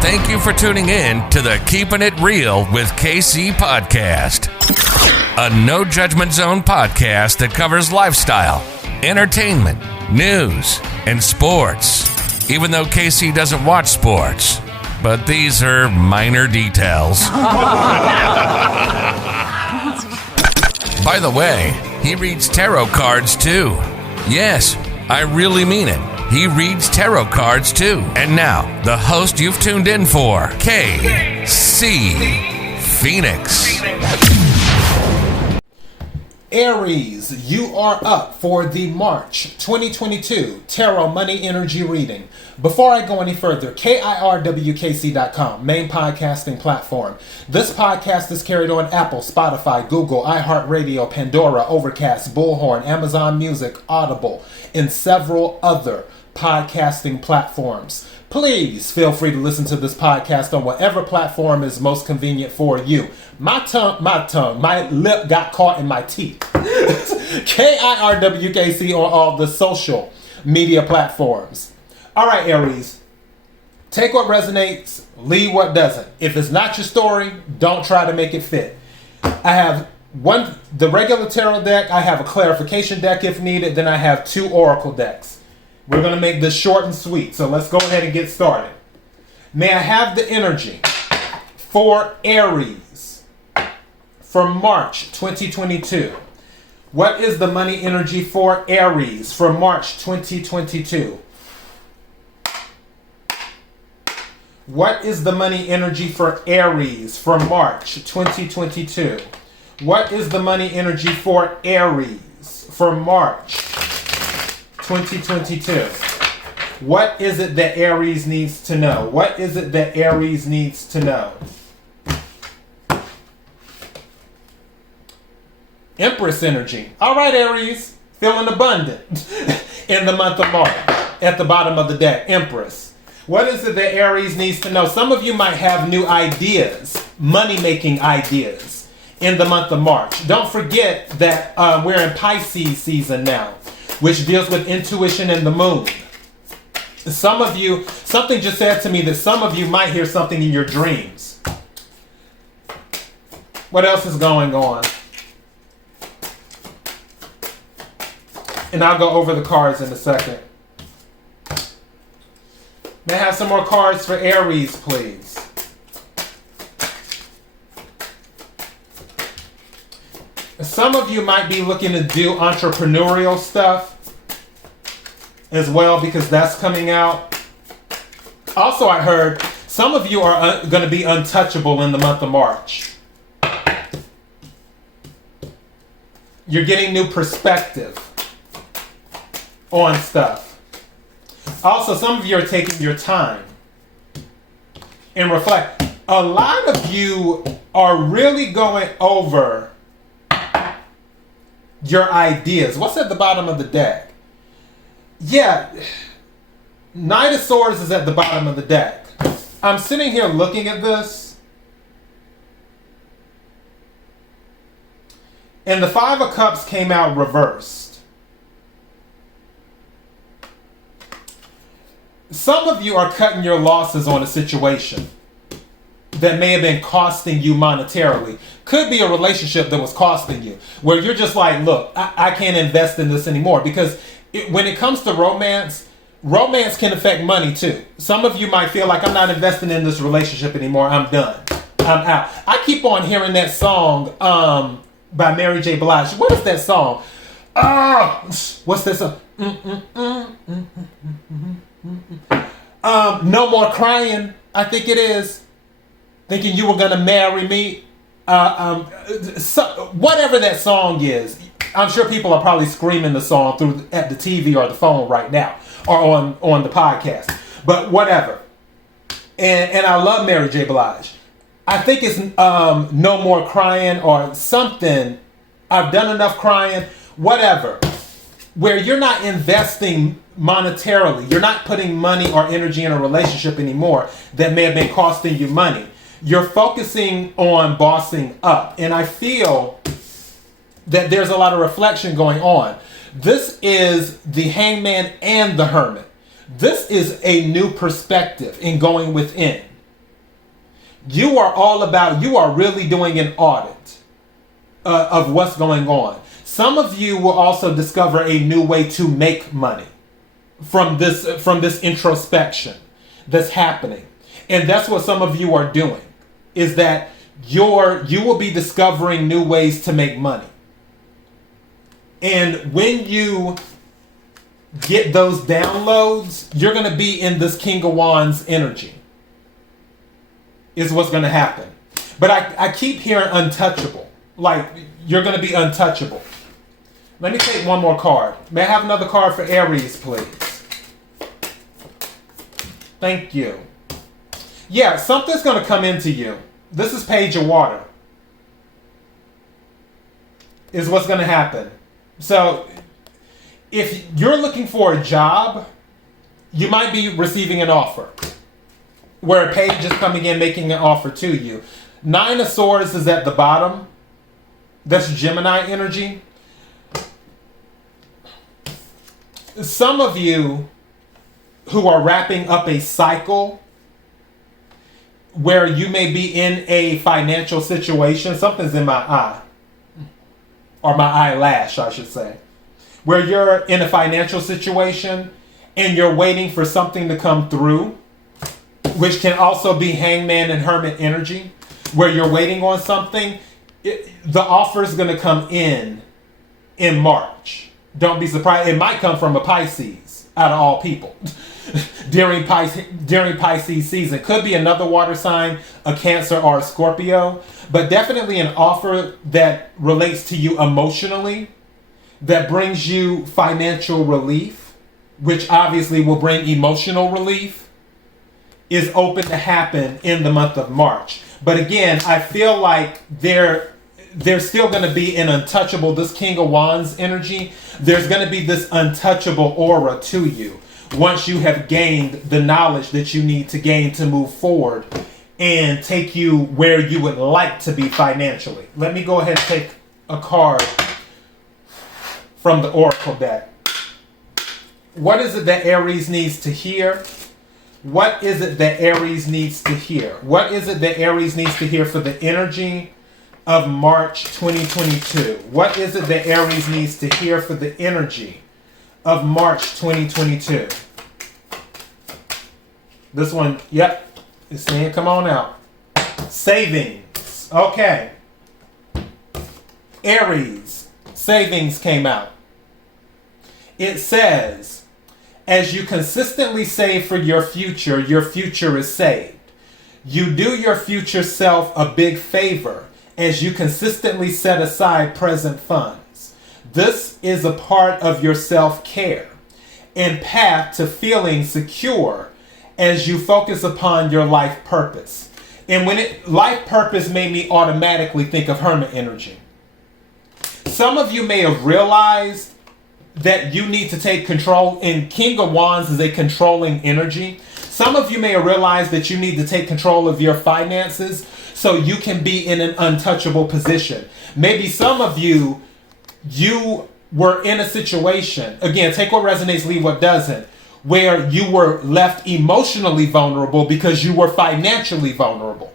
Thank you for tuning in to the Keeping It Real with KC podcast, a no judgment zone podcast that covers lifestyle, entertainment, news, and sports. Even though KC doesn't watch sports, but these are minor details. By the way, he reads tarot cards too. Yes, I really mean it. He reads tarot cards too. And now, the host you've tuned in for, KC Phoenix. Aries, you are up for the March 2022 Tarot Money Energy reading. Before I go any further, KIRWKC.com, main podcasting platform. This podcast is carried on Apple, Spotify, Google, iHeartRadio, Pandora, Overcast, Bullhorn, Amazon Music, Audible, and several other podcasting platforms. Please feel free to listen to this podcast on whatever platform is most convenient for you. My lip got caught in my teeth. KIRWKC on all the social media platforms. All right, Aries. Take what resonates, leave what doesn't. If it's not your story, don't try to make it fit. I have the regular tarot deck. I have a clarification deck if needed. Then I have 2 oracle decks. We're going to make this short and sweet, so let's go ahead and get started. May I have the energy for Aries for March 2022? What is the money energy for Aries for March 2022? What is the money energy for Aries for March 2022? What is the money energy for Aries for March 2022. What is it that Aries needs to know? What is it that Aries needs to know? Empress energy. All right, Aries. Feeling abundant in the month of March. At the bottom of the deck, Empress. What is it that Aries needs to know? Some of you might have new ideas, money-making ideas in the month of March. Don't forget that we're in Pisces season now, which deals with intuition and the moon. Some of you, something just said to me that some of you might hear something in your dreams. What else is going on? And I'll go over the cards in a second. May I have some more cards for Aries, please? Some of you might be looking to do entrepreneurial stuff as well, because that's coming out. Also, I heard some of you are going to be untouchable in the month of March. You're getting new perspective on stuff. Also, some of you are taking your time and reflect. A lot of you are really going over your ideas. What's at the bottom of the deck? Yeah, Knight of Swords is at the bottom of the deck. I'm sitting here looking at this, and the 5 of Cups came out reversed. Some of you are cutting your losses on a situation that may have been costing you monetarily. Could be a relationship that was costing you, where you're just like, look, I can't invest in this anymore. Because when it comes to romance can affect money too. Some of you might feel like, I'm not investing in this relationship anymore. I'm done. I'm out. I keep on hearing that song by Mary J. Blige. What is that song? What's that song? No More Crying, I think it is. Thinking you were gonna marry me. Whatever that song is, I'm sure people are probably screaming the song at the TV or the phone right now, or on the podcast. But whatever. And I love Mary J. Blige. I think it's No More Crying or something. I've done enough crying. Whatever. Where you're not investing monetarily. You're not putting money or energy in a relationship anymore that may have been costing you money. You're focusing on bossing up. And I feel that there's a lot of reflection going on. This is the Hangman and the Hermit. This is a new perspective in going within. You are really doing an audit of what's going on. Some of you will also discover a new way to make money from this introspection that's happening. And that's what some of you are doing, is that you will be discovering new ways to make money. And when you get those downloads, you're going to be in this King of Wands energy, is what's going to happen. But I keep hearing untouchable. Like, you're going to be untouchable. Let me take one more card. May I have another card for Aries, please? Thank you. Yeah, something's going to come into you. This is Page of Water, is what's going to happen. So, if you're looking for a job, you might be receiving an offer where a page is coming in making an offer to you. 9 of Swords is at the bottom. That's Gemini energy. Some of you who are wrapping up a cycle where you may be in a financial situation, something's in my eye, or my eyelash, I should say, where you're in a financial situation and you're waiting for something to come through, which can also be Hangman and Hermit energy, where you're waiting on something. The offer is going to come in March. Don't be surprised. It might come from a Pisces, out of all people, during Pisces season. Could be another water sign, a Cancer or a Scorpio, but definitely an offer that relates to you emotionally, that brings you financial relief, which obviously will bring emotional relief, is open to happen in the month of March. But again, I feel like there's still going to be an untouchable, this King of Wands energy. There's going to be this untouchable aura to you once you have gained the knowledge that you need to gain to move forward and take you where you would like to be financially. Let me go ahead and take a card from the Oracle deck. What is it that Aries needs to hear? What is it that Aries needs to hear? What is it that Aries needs to hear for the energy of March 2022? What is it that Aries needs to hear for the energy of March 2022? This one, yep, it's saying come on out. Savings. Okay. Aries, savings came out. It says, as you consistently save for your future is saved. You do your future self a big favor as you consistently set aside present funds. This is a part of your self-care and path to feeling secure as you focus upon your life purpose. And life purpose made me automatically think of Hermit energy. Some of you may have realized that you need to take control, and King of Wands is a controlling energy. Some of you may have realized that you need to take control of your finances so you can be in an untouchable position. Maybe some of you were in a situation, again, take what resonates, leave what doesn't, where you were left emotionally vulnerable because you were financially vulnerable.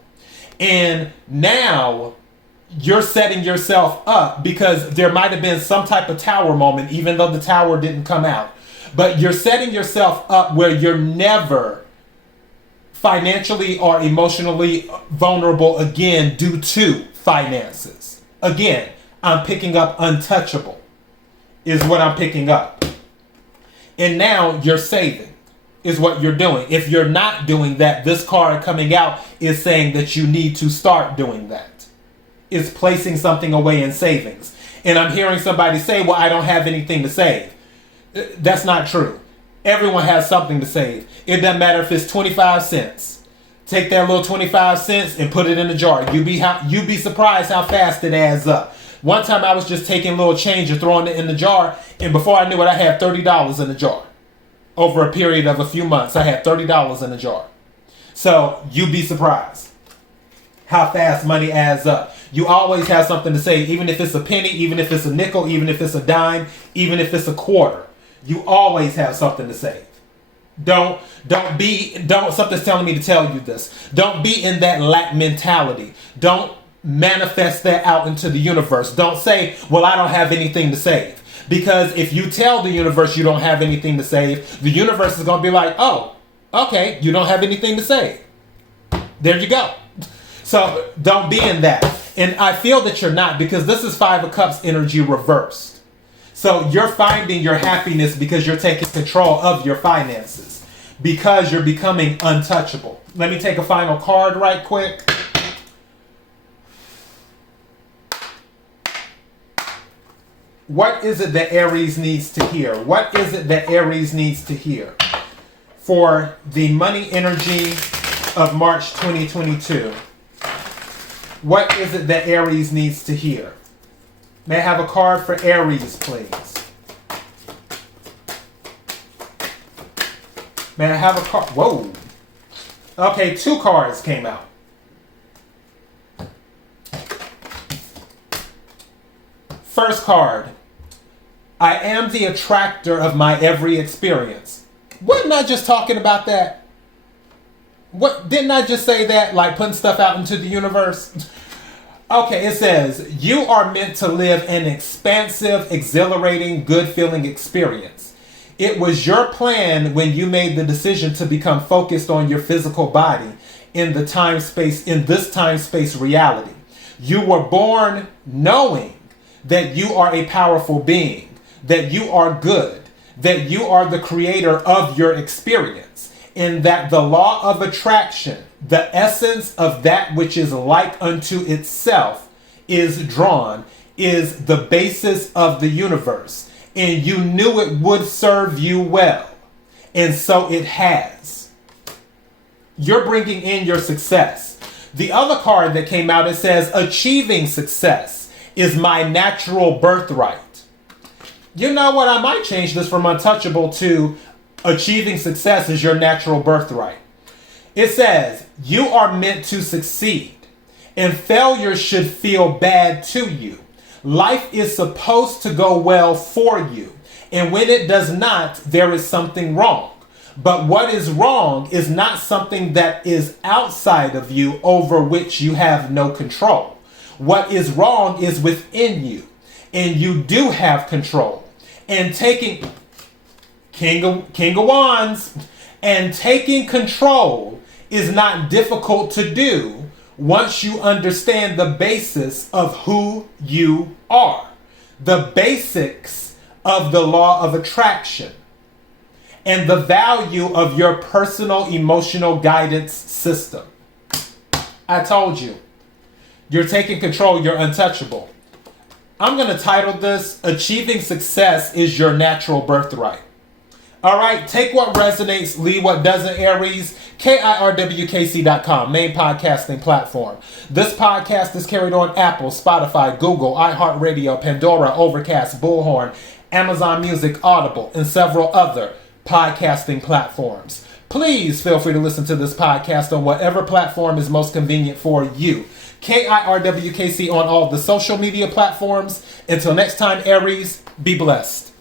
And now you're setting yourself up because there might have been some type of tower moment, even though the tower didn't come out. But you're setting yourself up where you're never financially or emotionally vulnerable again due to finances. Again, I'm picking up untouchable is what I'm picking up. And now you're saving is what you're doing. If you're not doing that, this card coming out is saying that you need to start doing that. Is placing something away in savings. And I'm hearing somebody say, well, I don't have anything to save. That's not true. Everyone has something to save. It doesn't matter if it's 25 cents. Take that little 25 cents and put it in a jar. You'd be surprised how fast it adds up. One time I was just taking a little change and throwing it in the jar, and before I knew it, I had $30 in the jar. Over a period of a few months, I had $30 in the jar. So you'd be surprised how fast money adds up. You always have something to save, even if it's a penny, even if it's a nickel, even if it's a dime, even if it's a quarter. You always have something to save. Something's telling me to tell you this. Don't be in that lack mentality. Don't manifest that out into the universe. Don't say, well, I don't have anything to save. Because if you tell the universe you don't have anything to save, the universe is going to be like, oh, okay, you don't have anything to save. There you go. So don't be in that. And I feel that you're not, because this is 5 of Cups energy reversed. So you're finding your happiness because you're taking control of your finances, because you're becoming untouchable. Let me take a final card right quick. What is it that Aries needs to hear? What is it that Aries needs to hear for the money energy of March 2022? What is it that Aries needs to hear? May I have a card for Aries, please? May I have a card? Whoa. Okay, 2 cards came out. First card. I am the attractor of my every experience. Wasn't I just talking about that? Didn't I just say that? Like putting stuff out into the universe? Okay, it says, you are meant to live an expansive, exhilarating, good-feeling experience. It was your plan when you made the decision to become focused on your physical body in this time-space reality. You were born knowing that you are a powerful being, that you are good, that you are the creator of your experience, and that the law of attraction, the essence of that which is like unto itself, is the basis of the universe. And you knew it would serve you well. And so it has. You're bringing in your success. The other card that came out, it says, achieving success is my natural birthright. You know what? I might change this from untouchable to achieving success is your natural birthright. It says, you are meant to succeed, and failure should feel bad to you. Life is supposed to go well for you, and when it does not, there is something wrong. But what is wrong is not something that is outside of you over which you have no control. What is wrong is within you, and you do have control. And taking King of Wands, and taking control is not difficult to do once you understand the basis of who you are, the basics of the law of attraction, and the value of your personal emotional guidance system. I told you, you're taking control, you're untouchable. I'm going to title this, Achieving Success is Your Natural Birthright. All right, take what resonates, leave what doesn't, Aries. KIRWKC.com, main podcasting platform. This podcast is carried on Apple, Spotify, Google, iHeartRadio, Pandora, Overcast, Bullhorn, Amazon Music, Audible, and several other podcasting platforms. Please feel free to listen to this podcast on whatever platform is most convenient for you. KIRWKC on all the social media platforms. Until next time, Aries, be blessed.